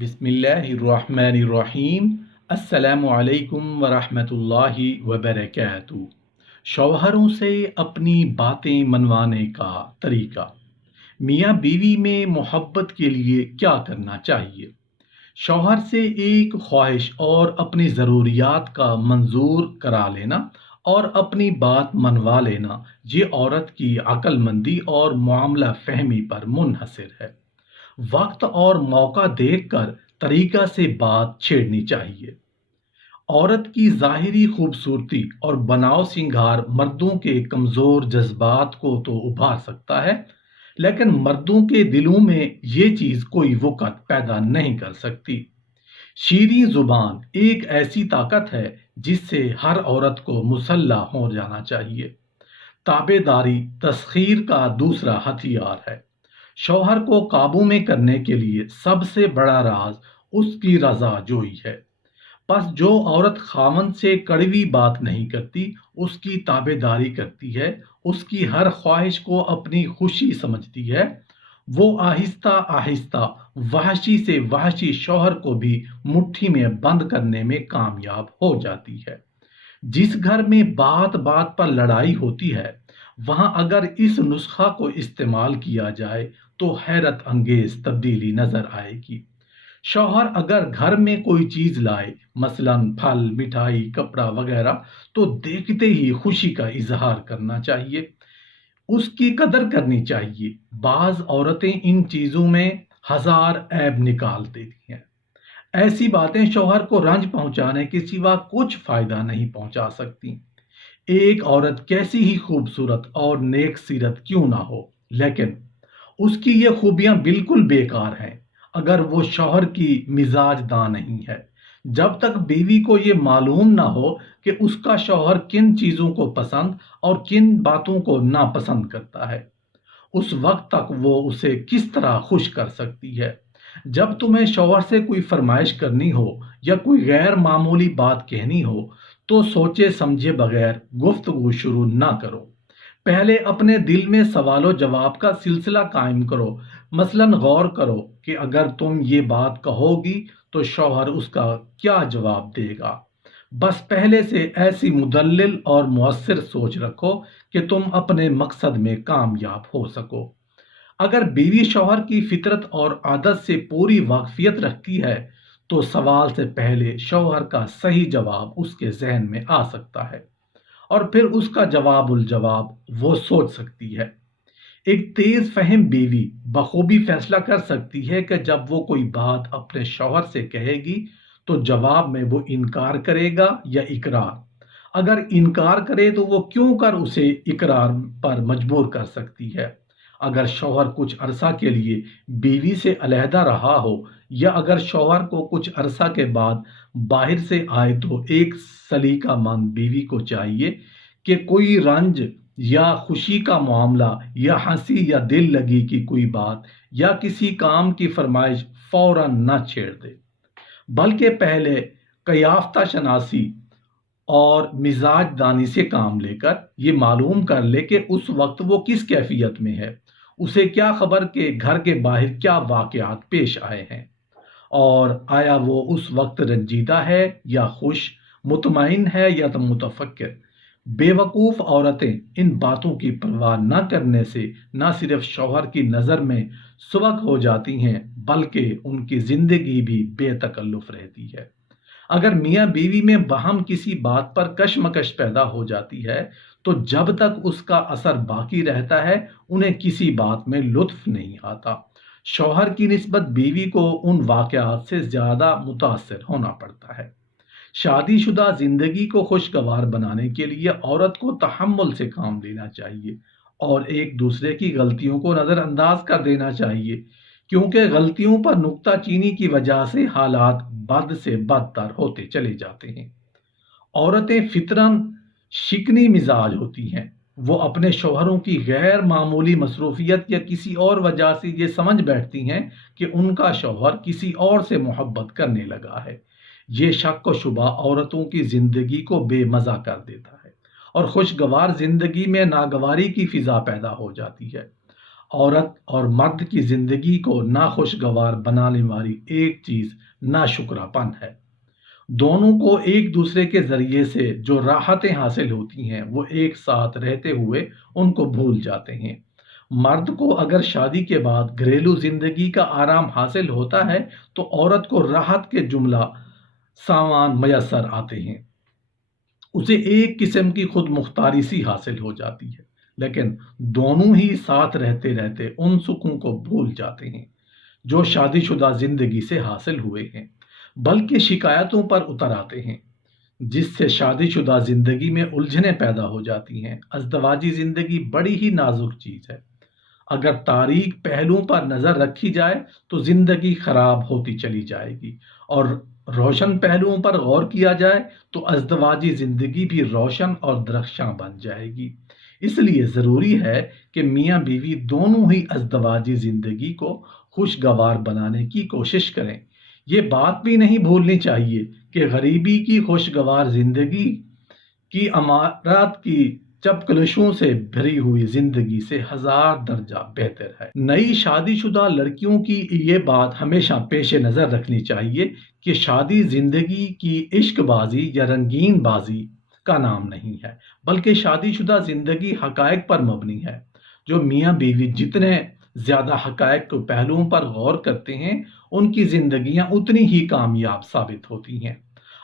بسم اللہ الرحمن الرحیم۔ السلام علیکم ورحمۃ اللہ وبرکاتہ۔ شوہروں سے اپنی باتیں منوانے کا طریقہ۔ میاں بیوی میں محبت کے لیے کیا کرنا چاہیے؟ شوہر سے ایک خواہش اور اپنی ضروریات کا منظور کرا لینا اور اپنی بات منوا لینا، یہ عورت کی عقل مندی اور معاملہ فہمی پر منحصر ہے۔ وقت اور موقع دیکھ کر طریقہ سے بات چھیڑنی چاہیے۔ عورت کی ظاہری خوبصورتی اور بناؤ سنگھار مردوں کے کمزور جذبات کو تو ابھار سکتا ہے، لیکن مردوں کے دلوں میں یہ چیز کوئی وقت پیدا نہیں کر سکتی۔ شیریں زبان ایک ایسی طاقت ہے جس سے ہر عورت کو مسلح ہو جانا چاہیے۔ تابع داری تسخیر کا دوسرا ہتھیار ہے۔ شوہر کو قابو میں کرنے کے لیے سب سے بڑا راز اس کی رضا جوئی ہے۔ پس جو عورت خاوند سے کڑوی بات نہیں کرتی، اس کی تابع داری کرتی ہے، اس کی ہر خواہش کو اپنی خوشی سمجھتی ہے، وہ آہستہ آہستہ وحشی سے وحشی شوہر کو بھی مٹھی میں بند کرنے میں کامیاب ہو جاتی ہے۔ جس گھر میں بات بات پر لڑائی ہوتی ہے، وہاں اگر اس نسخہ کو استعمال کیا جائے تو حیرت انگیز تبدیلی نظر آئے گی۔ شوہر اگر گھر میں کوئی چیز لائے، مثلاً پھل، مٹھائی، کپڑا وغیرہ، تو دیکھتے ہی خوشی کا اظہار کرنا چاہیے، اس کی قدر کرنی چاہیے۔ بعض عورتیں ان چیزوں میں ہزار عیب نکال دیتی ہیں۔ ایسی باتیں شوہر کو رنج پہنچانے کے سوا کچھ فائدہ نہیں پہنچا سکتی۔ ایک عورت کیسی ہی خوبصورت اور نیک سیرت کیوں نہ ہو، لیکن اس کی یہ خوبیاں بالکل بیکار ہیں اگر وہ شوہر کی مزاج داں نہیں ہے۔ جب تک بیوی کو یہ معلوم نہ ہو کہ اس کا شوہر کن چیزوں کو پسند اور کن باتوں کو ناپسند کرتا ہے، اس وقت تک وہ اسے کس طرح خوش کر سکتی ہے؟ جب تمہیں شوہر سے کوئی فرمائش کرنی ہو یا کوئی غیر معمولی بات کہنی ہو تو سوچے سمجھے بغیر گفتگو شروع نہ کرو۔ پہلے اپنے دل میں سوال و جواب کا سلسلہ قائم کرو۔ مثلاً غور کرو کہ اگر تم یہ بات کہو گی تو شوہر اس کا کیا جواب دے گا۔ بس پہلے سے ایسی مدلل اور مؤثر سوچ رکھو کہ تم اپنے مقصد میں کامیاب ہو سکو۔ اگر بیوی شوہر کی فطرت اور عادت سے پوری واقفیت رکھتی ہے تو سوال سے پہلے شوہر کا صحیح جواب اس کے ذہن میں آ سکتا ہے، اور پھر اس کا جواب الجواب وہ سوچ سکتی ہے۔ ایک تیز فہم بیوی بخوبی فیصلہ کر سکتی ہے کہ جب وہ کوئی بات اپنے شوہر سے کہے گی تو جواب میں وہ انکار کرے گا یا اقرار۔ اگر انکار کرے تو وہ کیوں کر اسے اقرار پر مجبور کر سکتی ہے۔ اگر شوہر کچھ عرصہ کے لیے بیوی سے علیحدہ رہا ہو یا اگر شوہر کو کچھ عرصہ کے بعد باہر سے آئے تو ایک سلیقہ مند بیوی کو چاہیے کہ کوئی رنج یا خوشی کا معاملہ یا ہنسی یا دل لگی کی کوئی بات یا کسی کام کی فرمائش فوراً نہ چھیڑ دے، بلکہ پہلے قیافتہ شناسی اور مزاج دانی سے کام لے کر یہ معلوم کر لے کہ اس وقت وہ کس کیفیت میں ہے، اسے کیا خبر کہ گھر کے باہر کیا واقعات پیش آئے ہیں، اور آیا وہ اس وقت رنجیدہ ہے یا خوش، مطمئن ہے یا متفکر۔ بے وقوف عورتیں ان باتوں کی پرواہ نہ کرنے سے نہ صرف شوہر کی نظر میں سبک ہو جاتی ہیں بلکہ ان کی زندگی بھی بے تکلف رہتی ہے۔ اگر میاں بیوی میں باہم کسی بات پر کشمکش پیدا ہو جاتی ہے تو جب تک اس کا اثر باقی رہتا ہے انہیں کسی بات میں لطف نہیں آتا۔ شوہر کی نسبت بیوی کو ان واقعات سے زیادہ متاثر ہونا پڑتا ہے۔ شادی شدہ زندگی کو خوشگوار بنانے کے لیے عورت کو تحمل سے کام لینا چاہیے اور ایک دوسرے کی غلطیوں کو نظر انداز کر دینا چاہیے، کیونکہ غلطیوں پر نکتہ چینی کی وجہ سے حالات بد سے بدتر ہوتے چلے جاتے ہیں۔ عورتیں فطراً شکنی مزاج ہوتی ہیں۔ وہ اپنے شوہروں کی غیر معمولی مصروفیت یا کسی اور وجہ سے یہ سمجھ بیٹھتی ہیں کہ ان کا شوہر کسی اور سے محبت کرنے لگا ہے۔ یہ شک و شبہ عورتوں کی زندگی کو بے مزہ کر دیتا ہے اور خوشگوار زندگی میں ناگواری کی فضا پیدا ہو جاتی ہے۔ عورت اور مرد کی زندگی کو ناخوشگوار بنانے والی ایک چیز ناشکراپن ہے۔ دونوں کو ایک دوسرے کے ذریعے سے جو راحتیں حاصل ہوتی ہیں وہ ایک ساتھ رہتے ہوئے ان کو بھول جاتے ہیں۔ مرد کو اگر شادی کے بعد گھریلو زندگی کا آرام حاصل ہوتا ہے تو عورت کو راحت کے جملہ سامان میسر آتے ہیں، اسے ایک قسم کی خود مختاری سی حاصل ہو جاتی ہے، لیکن دونوں ہی ساتھ رہتے رہتے ان سکھوں کو بھول جاتے ہیں جو شادی شدہ زندگی سے حاصل ہوئے ہیں، بلکہ شکایتوں پر اتر آتے ہیں، جس سے شادی شدہ زندگی میں الجھنیں پیدا ہو جاتی ہیں۔ ازدواجی زندگی بڑی ہی نازک چیز ہے۔ اگر تاریک پہلوؤں پر نظر رکھی جائے تو زندگی خراب ہوتی چلی جائے گی، اور روشن پہلوؤں پر غور کیا جائے تو ازدواجی زندگی بھی روشن اور درخشاں بن جائے گی۔ اس لیے ضروری ہے کہ میاں بیوی دونوں ہی ازدواجی زندگی کو خوشگوار بنانے کی کوشش کریں۔ یہ بات بھی نہیں بھولنی چاہیے کہ غریبی کی خوشگوار زندگی کی امارات کی چپکلشوں سے بھری ہوئی زندگی سے ہزار درجہ بہتر ہے۔ نئی شادی شدہ لڑکیوں کی یہ بات ہمیشہ پیش نظر رکھنی چاہیے کہ شادی زندگی کی عشق بازی یا رنگین بازی کا نام نہیں ہے، بلکہ شادی شدہ زندگی حقائق پر مبنی ہے۔ جو میاں بیوی جتنے زیادہ حقائق کے پہلوؤں پر غور کرتے ہیں ان کی زندگیاں اتنی ہی کامیاب ثابت ہوتی ہیں،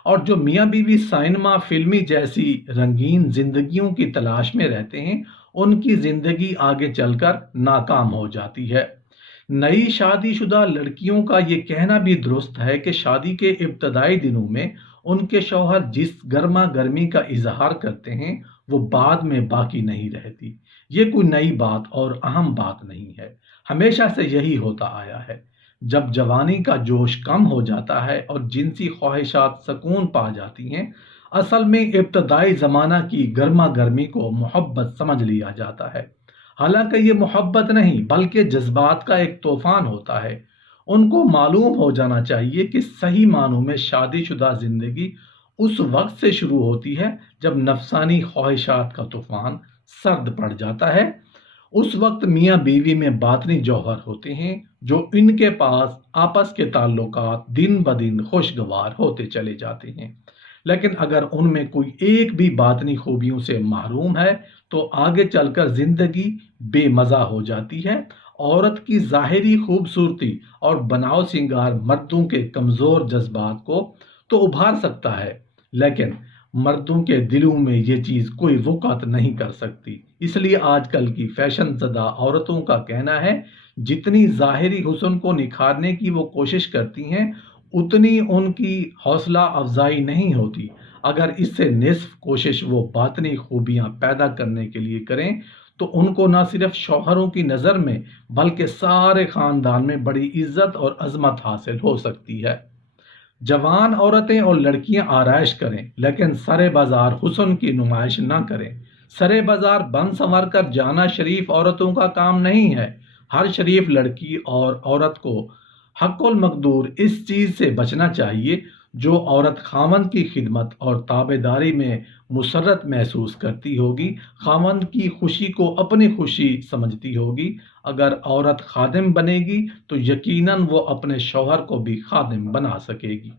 اور جو میاں بیوی سائنما فلمی جیسی رنگین زندگیوں کی تلاش میں رہتے ہیں ان کی زندگی آگے چل کر ناکام ہو جاتی ہے۔ نئی شادی شدہ لڑکیوں کا یہ کہنا بھی درست ہے کہ شادی کے ابتدائی دنوں میں ان کے شوہر جس گرما گرمی کا اظہار کرتے ہیں وہ بعد میں باقی نہیں رہتی۔ یہ کوئی نئی بات اور اہم بات نہیں ہے، ہمیشہ سے یہی ہوتا آیا ہے۔ جب جوانی کا جوش کم ہو جاتا ہے اور جنسی خواہشات سکون پا جاتی ہیں، اصل میں ابتدائی زمانہ کی گرما گرمی کو محبت سمجھ لیا جاتا ہے۔ حالانکہ یہ محبت نہیں بلکہ جذبات کا ایک طوفان ہوتا ہے۔ ان کو معلوم ہو جانا چاہیے کہ صحیح معنوں میں شادی شدہ زندگی اس وقت سے شروع ہوتی ہے جب نفسانی خواہشات کا طوفان سرد پڑ جاتا ہے۔ اس وقت میاں بیوی میں باطنی جوہر ہوتے ہیں جو ان کے پاس آپس کے تعلقات دن بدن خوشگوار ہوتے چلے جاتے ہیں، لیکن اگر ان میں کوئی ایک بھی باطنی خوبیوں سے محروم ہے تو آگے چل کر زندگی بے مزہ ہو جاتی ہے۔ عورت کی ظاہری خوبصورتی اور بناؤ سنگار مردوں کے کمزور جذبات کو تو ابھار سکتا ہے، لیکن مردوں کے دلوں میں یہ چیز کوئی وقعت نہیں کر سکتی۔ اس لیے آج کل کی فیشن زدہ عورتوں کا کہنا ہے جتنی ظاہری حسن کو نکھارنے کی وہ کوشش کرتی ہیں اتنی ان کی حوصلہ افزائی نہیں ہوتی۔ اگر اس سے نصف کوشش وہ باطنی خوبیاں پیدا کرنے کے لیے کریں تو ان کو نہ صرف شوہروں کی نظر میں بلکہ سارے خاندان میں بڑی عزت اور عظمت حاصل ہو سکتی ہے۔ جوان عورتیں اور لڑکیاں آرائش کریں لیکن سرے بازار حسن کی نمائش نہ کریں۔ سرے بازار بن سنور کر جانا شریف عورتوں کا کام نہیں ہے۔ ہر شریف لڑکی اور عورت کو حق المقدور اس چیز سے بچنا چاہیے جو عورت خاوند کی خدمت اور تابعداری میں مسرت محسوس کرتی ہوگی، خاوند کی خوشی کو اپنی خوشی سمجھتی ہوگی۔ اگر عورت خادم بنے گی تو یقیناً وہ اپنے شوہر کو بھی خادم بنا سکے گی۔